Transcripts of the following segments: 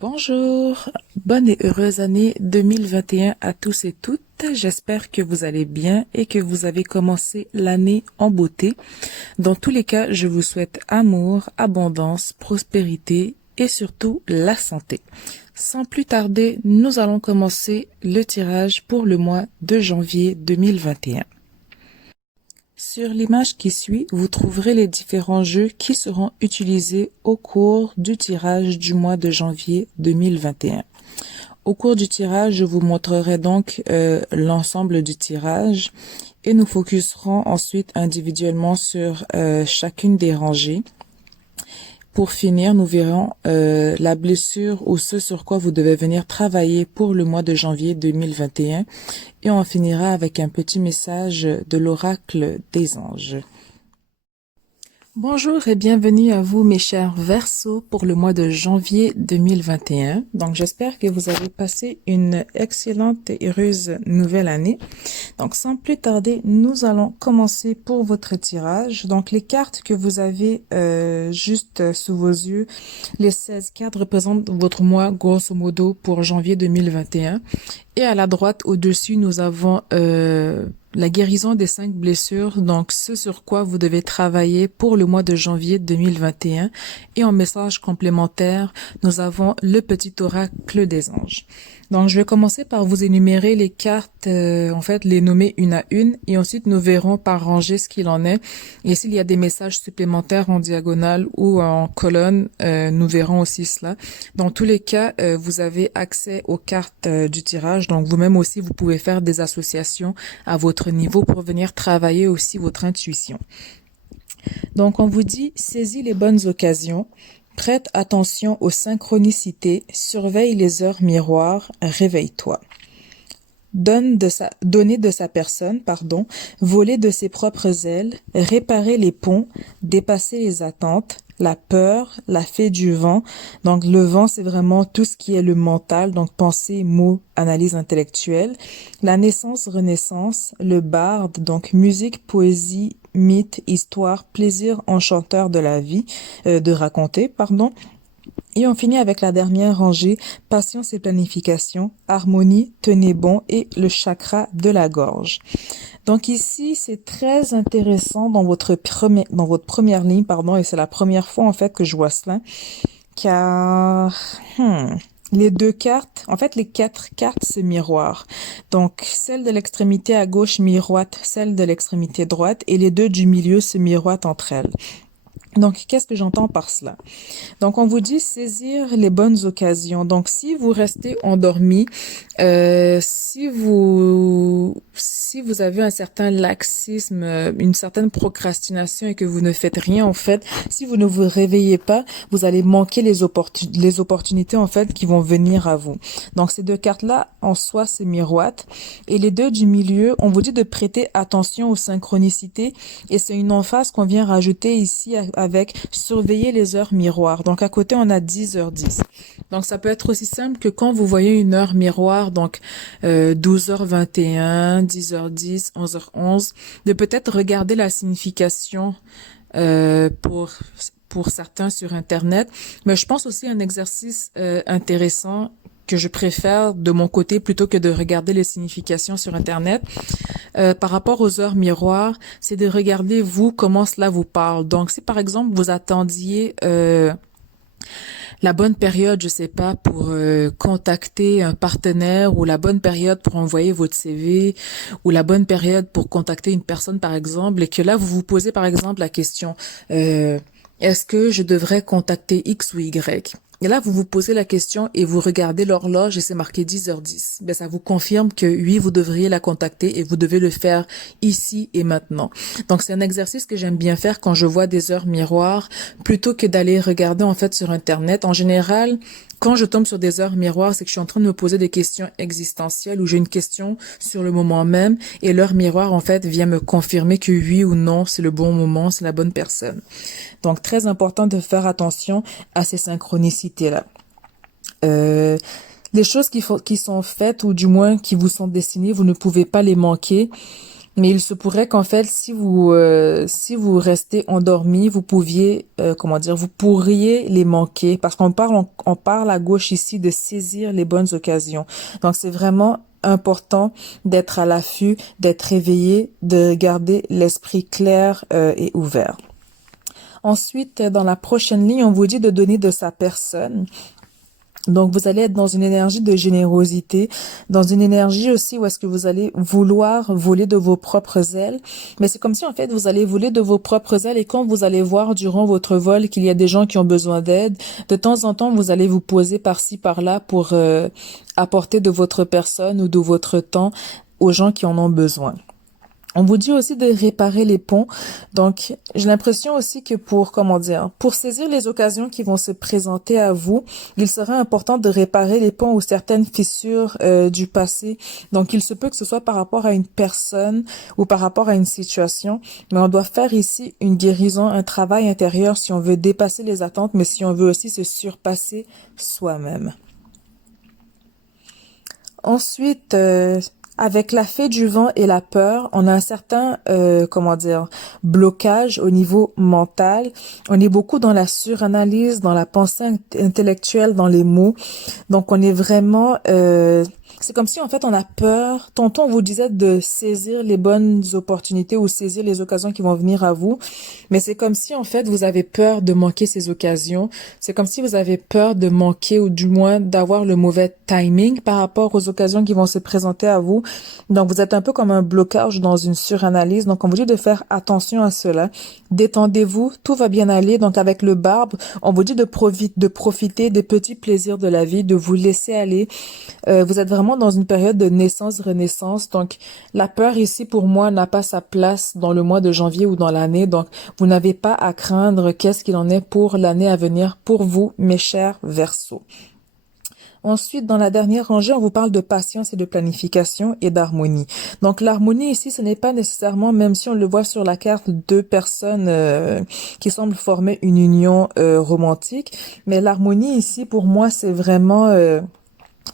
Bonjour, bonne et heureuse année 2021 à tous et toutes. J'espère que vous allez bien et que vous avez commencé l'année en beauté. Dans tous les cas, je vous souhaite amour, abondance, prospérité et surtout la santé. Sans plus tarder, nous allons commencer le tirage pour le mois de janvier 2021. Sur l'image qui suit, vous trouverez les différents jeux qui seront utilisés au cours du tirage du mois de janvier 2021. Au cours du tirage, je vous montrerai donc l'ensemble du tirage et nous focuserons ensuite individuellement sur chacune des rangées. Pour finir, nous verrons la blessure ou ce sur quoi vous devez venir travailler pour le mois de janvier 2021 et on finira avec un petit message de l'oracle des anges. Bonjour et bienvenue à vous mes chers Verseaux pour le mois de janvier 2021. Donc j'espère que vous avez passé une excellente et heureuse nouvelle année. Donc sans plus tarder, nous allons commencer pour votre tirage. Donc les cartes que vous avez juste sous vos yeux, les 16 cartes représentent votre mois grosso modo pour janvier 2021. Et à la droite au-dessus, nous avons la guérison des 5 blessures, donc ce sur quoi vous devez travailler pour le mois de janvier 2021. Et en message complémentaire, nous avons le petit oracle des anges. Donc je vais commencer par vous énumérer les cartes, en fait les nommer une à une et ensuite nous verrons par rangée ce qu'il en est. Et s'il y a des messages supplémentaires en diagonale ou en colonne, nous verrons aussi cela. Dans tous les cas, vous avez accès aux cartes du tirage, donc vous-même aussi vous pouvez faire des associations à votre niveau pour venir travailler aussi votre intuition. Donc on vous dit, saisis les bonnes occasions. Prête attention aux synchronicités, surveille les heures miroirs, réveille-toi. Donner de sa personne, voler de ses propres ailes, réparer les ponts, dépasser les attentes, la peur, la fée du vent. Donc le vent, c'est vraiment tout ce qui est le mental, donc pensée, mots, analyse intellectuelle. La naissance, renaissance, le barde, donc musique, poésie, mythe, histoire, plaisir enchanteur de la vie, de raconter. Et on finit avec la dernière rangée, patience et planification, harmonie, tenez bon et le chakra de la gorge. Donc ici, c'est très intéressant dans votre première ligne, et c'est la première fois en fait que je vois cela, car les deux cartes, en fait les 4 cartes se miroirent. Donc celle de l'extrémité à gauche miroite celle de l'extrémité droite et les deux du milieu se miroitent entre elles. Donc, qu'est-ce que j'entends par cela? Donc, on vous dit saisir les bonnes occasions. Donc, si vous restez endormi, si vous avez un certain laxisme, une certaine procrastination et que vous ne faites rien, en fait, si vous ne vous réveillez pas, vous allez manquer les opportunités, en fait, qui vont venir à vous. Donc, ces deux cartes-là, en soi, c'est miroite. Et les deux du milieu, on vous dit de prêter attention aux synchronicités et c'est une emphase qu'on vient rajouter ici avec surveiller les heures miroirs. Donc, à côté, on a 10h10. Donc, ça peut être aussi simple que quand vous voyez une heure miroir, donc 12h21, 10h10, 11h11, de peut-être regarder la signification pour certains sur Internet. Mais je pense aussi un exercice intéressant que je préfère de mon côté plutôt que de regarder les significations sur Internet. Par rapport aux heures miroirs, c'est de regarder vous comment cela vous parle. Donc, si par exemple vous attendiez la bonne période, je sais pas, pour contacter un partenaire ou la bonne période pour envoyer votre CV ou la bonne période pour contacter une personne par exemple et que là vous vous posez par exemple la question est-ce que je devrais contacter X ou Y? Et là, vous vous posez la question et vous regardez l'horloge et c'est marqué 10h10. Ben, ça vous confirme que oui, vous devriez la contacter et vous devez le faire ici et maintenant. Donc, c'est un exercice que j'aime bien faire quand je vois des heures miroirs plutôt que d'aller regarder en fait sur Internet. En général, quand je tombe sur des heures miroirs, c'est que je suis en train de me poser des questions existentielles ou j'ai une question sur le moment même et l'heure miroir, en fait, vient me confirmer que oui ou non, c'est le bon moment, c'est la bonne personne. Donc, très important de faire attention à ces synchronicités-là. Les choses qui sont faites ou du moins qui vous sont destinées, vous ne pouvez pas les manquer. Mais il se pourrait qu'en fait, si vous restez endormi, vous pouviez, comment dire, vous pourriez les manquer parce on parle à gauche ici de saisir les bonnes occasions. Donc c'est vraiment important d'être à l'affût, d'être réveillé, de garder l'esprit clair et ouvert. Ensuite, dans la prochaine ligne, on vous dit de donner de sa personne. Donc, vous allez être dans une énergie de générosité, dans une énergie aussi où est-ce que vous allez vouloir voler de vos propres ailes. Mais c'est comme si, en fait, vous allez voler de vos propres ailes et quand vous allez voir durant votre vol qu'il y a des gens qui ont besoin d'aide, de temps en temps, vous allez vous poser par-ci, par-là pour apporter de votre personne ou de votre temps aux gens qui en ont besoin. On vous dit aussi de réparer les ponts. Donc, j'ai l'impression aussi que pour saisir les occasions qui vont se présenter à vous, il serait important de réparer les ponts ou certaines fissures du passé. Donc, il se peut que ce soit par rapport à une personne ou par rapport à une situation, mais on doit faire ici une guérison, un travail intérieur si on veut dépasser les attentes, mais si on veut aussi se surpasser soi-même. Ensuite, avec la fée du vent et la peur, on a un certain, blocage au niveau mental. On est beaucoup dans la suranalyse, dans la pensée intellectuelle, dans les mots. Donc, on est vraiment... c'est comme si, en fait, on a peur. Tantôt, on vous disait de saisir les bonnes opportunités ou saisir les occasions qui vont venir à vous. Mais c'est comme si, en fait, vous avez peur de manquer ces occasions. C'est comme si vous avez peur de manquer ou du moins d'avoir le mauvais timing par rapport aux occasions qui vont se présenter à vous. Donc, vous êtes un peu comme un blocage dans une suranalyse. Donc, on vous dit de faire attention à cela. Détendez-vous, tout va bien aller. Donc, avec le barbe, on vous dit de profiter des petits plaisirs de la vie, de vous laisser aller. Vous êtes vraiment dans une période de naissance-renaissance. Donc, la peur ici, pour moi, n'a pas sa place dans le mois de janvier ou dans l'année. Donc, vous n'avez pas à craindre qu'est-ce qu'il en est pour l'année à venir pour vous, mes chers Verseaux. Ensuite, dans la dernière rangée, on vous parle de patience et de planification et d'harmonie. Donc, l'harmonie ici, ce n'est pas nécessairement, même si on le voit sur la carte, deux personnes qui semblent former une union romantique. Mais l'harmonie ici, pour moi, c'est vraiment...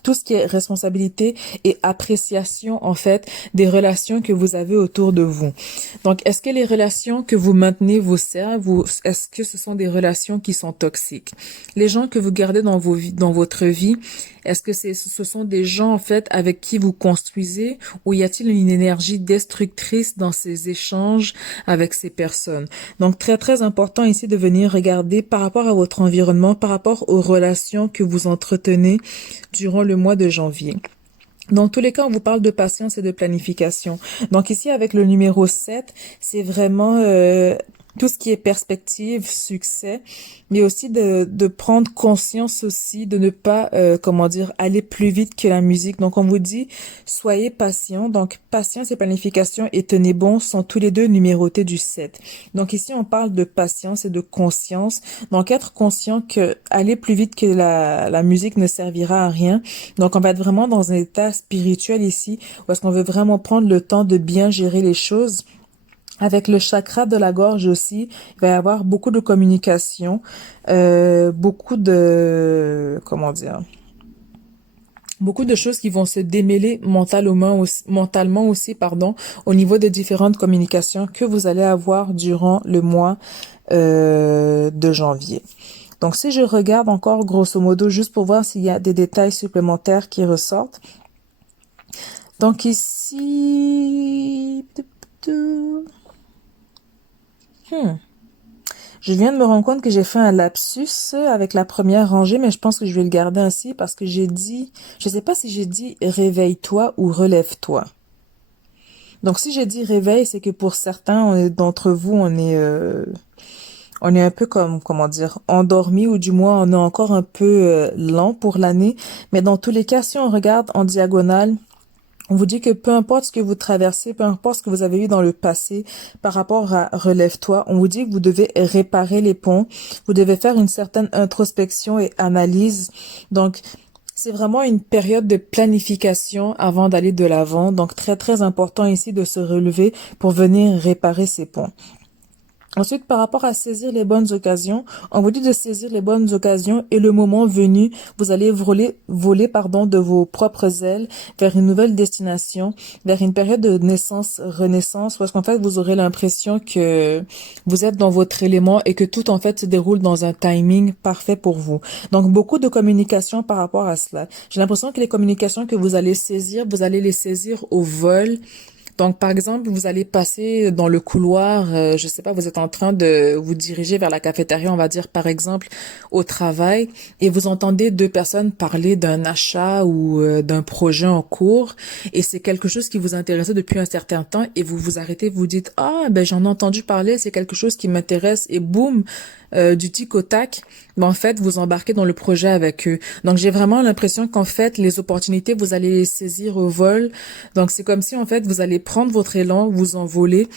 tout ce qui est responsabilité et appréciation, en fait, des relations que vous avez autour de vous. Donc, est-ce que les relations que vous maintenez vous servent ou est-ce que ce sont des relations qui sont toxiques? Les gens que vous gardez dans votre vie, est-ce que ce sont des gens, en fait, avec qui vous construisez ou y a-t-il une énergie destructrice dans ces échanges avec ces personnes? Donc, très, très important ici de venir regarder par rapport à votre environnement, par rapport aux relations que vous entretenez durant le mois de janvier. Dans tous les cas, on vous parle de patience et de planification. Donc ici, avec le numéro 7, c'est vraiment tout ce qui est perspective, succès, mais aussi de prendre conscience aussi, de ne pas, aller plus vite que la musique. Donc on vous dit, soyez patient. Donc patience et planification et tenez bon sont tous les deux numérotés du 7. Donc ici, on parle de patience et de conscience. Donc être conscient que aller plus vite que la musique ne servira à rien. Donc on va être vraiment dans un état spirituel ici, où est-ce qu'on veut vraiment prendre le temps de bien gérer les choses. Avec le chakra de la gorge aussi, il va y avoir beaucoup de communication, beaucoup de choses qui vont se démêler mentalement aussi, au niveau des différentes communications que vous allez avoir durant le mois de janvier. Donc, si je regarde encore grosso modo, juste pour voir s'il y a des détails supplémentaires qui ressortent. Donc ici... Je viens de me rendre compte que j'ai fait un lapsus avec la première rangée, mais je pense que je vais le garder ainsi parce que j'ai dit, je sais pas si j'ai dit réveille-toi ou relève-toi. Donc si j'ai dit réveil, c'est que pour certains d'entre vous, on est un peu comme, endormi ou du moins on est encore un peu lent pour l'année. Mais dans tous les cas, si on regarde en diagonale, on vous dit que peu importe ce que vous traversez, peu importe ce que vous avez eu dans le passé par rapport à relève-toi, on vous dit que vous devez réparer les ponts, vous devez faire une certaine introspection et analyse. Donc, c'est vraiment une période de planification avant d'aller de l'avant. Donc, très, très important ici de se relever pour venir réparer ces ponts. Ensuite, par rapport à saisir les bonnes occasions, on vous dit de saisir les bonnes occasions et le moment venu, vous allez voler de vos propres ailes vers une nouvelle destination, vers une période de naissance, renaissance, parce qu'en fait, vous aurez l'impression que vous êtes dans votre élément et que tout, en fait, se déroule dans un timing parfait pour vous. Donc, beaucoup de communication par rapport à cela. J'ai l'impression que les communications que vous allez saisir, vous allez les saisir au vol. Donc, par exemple, vous allez passer dans le couloir, je sais pas, vous êtes en train de vous diriger vers la cafétéria, on va dire, par exemple, au travail, et vous entendez deux personnes parler d'un achat ou d'un projet en cours, et c'est quelque chose qui vous intéressait depuis un certain temps, et vous vous arrêtez, vous dites, ah, ben, j'en ai entendu parler, c'est quelque chose qui m'intéresse, et boum, du tic au tac, ben, en fait, vous embarquez dans le projet avec eux. Donc, j'ai vraiment l'impression qu'en fait, les opportunités, vous allez les saisir au vol. Donc, c'est comme si, en fait, vous allez prendre votre élan, vous envoler.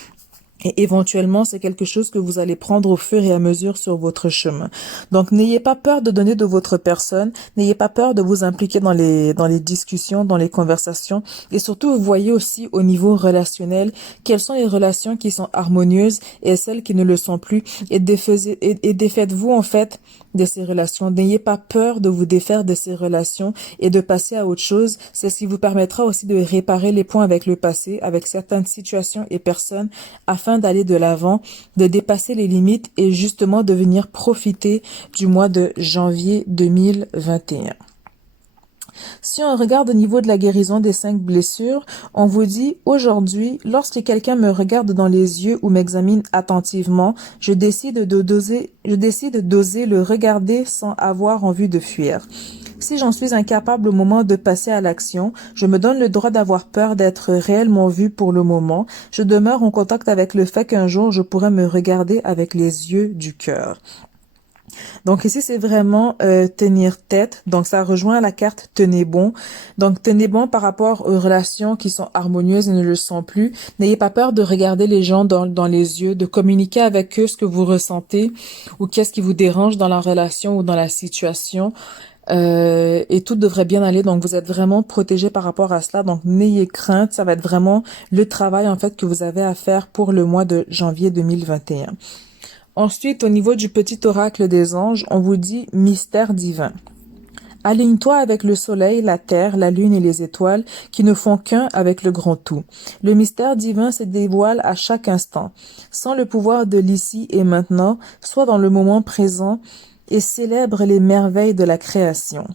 Et éventuellement, c'est quelque chose que vous allez prendre au fur et à mesure sur votre chemin. Donc, n'ayez pas peur de donner de votre personne. N'ayez pas peur de vous impliquer dans les discussions, dans les conversations. Et surtout, vous voyez aussi au niveau relationnel quelles sont les relations qui sont harmonieuses et celles qui ne le sont plus. Et défaites-vous, en fait, de ces relations. N'ayez pas peur de vous défaire de ces relations et de passer à autre chose. C'est ce qui vous permettra aussi de réparer les points avec le passé, avec certaines situations et personnes, afin d'aller de l'avant, de dépasser les limites et justement de venir profiter du mois de janvier 2021. Si on regarde au niveau de la guérison des 5 blessures, on vous dit aujourd'hui, lorsque quelqu'un me regarde dans les yeux ou m'examine attentivement, je décide d'oser le regarder sans avoir envie de fuir. Si j'en suis incapable au moment de passer à l'action, je me donne le droit d'avoir peur d'être réellement vu pour le moment. Je demeure en contact avec le fait qu'un jour je pourrais me regarder avec les yeux du cœur. Donc ici, c'est vraiment tenir tête. Donc ça rejoint la carte tenez bon. Donc tenez bon par rapport aux relations qui sont harmonieuses et ne le sont plus. N'ayez pas peur de regarder les gens dans les yeux, de communiquer avec eux ce que vous ressentez ou qu'est-ce qui vous dérange dans la relation ou dans la situation. Et tout devrait bien aller. Donc vous êtes vraiment protégé par rapport à cela. Donc n'ayez crainte. Ça va être vraiment le travail en fait que vous avez à faire pour le mois de janvier 2021. Ensuite, au niveau du petit oracle des anges, on vous dit mystère divin. Aligne-toi avec le soleil, la terre, la lune et les étoiles qui ne font qu'un avec le grand tout. Le mystère divin se dévoile à chaque instant. Sans le pouvoir de l'ici et maintenant, sois dans le moment présent et célèbre les merveilles de la création.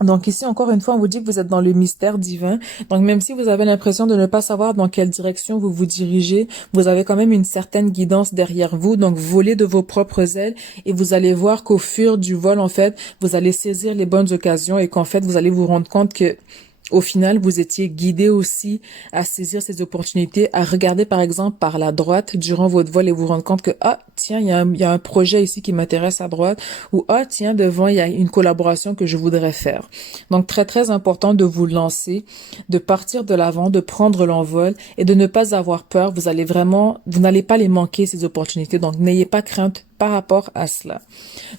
Donc ici, encore une fois, on vous dit que vous êtes dans le mystère divin. Donc même si vous avez l'impression de ne pas savoir dans quelle direction vous vous dirigez, vous avez quand même une certaine guidance derrière vous. Donc volez de vos propres ailes et vous allez voir qu'au fur du vol, en fait, vous allez saisir les bonnes occasions et qu'en fait, vous allez vous rendre compte que au final, vous étiez guidé aussi à saisir ces opportunités, à regarder par exemple par la droite durant votre vol et vous rendre compte que, ah, tiens, il y a un projet ici qui m'intéresse à droite ou, ah, tiens, devant, il y a une collaboration que je voudrais faire. Donc, très, très important de vous lancer, de partir de l'avant, de prendre l'envol et de ne pas avoir peur. Vous n'allez pas les manquer, ces opportunités. Donc, n'ayez pas crainte par rapport à cela.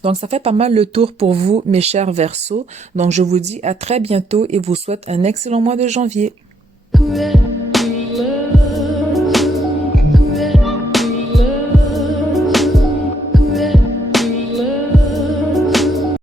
Donc, ça fait pas mal le tour pour vous, mes chers Verseaux. Donc, je vous dis à très bientôt et vous souhaite un excellent mois de janvier.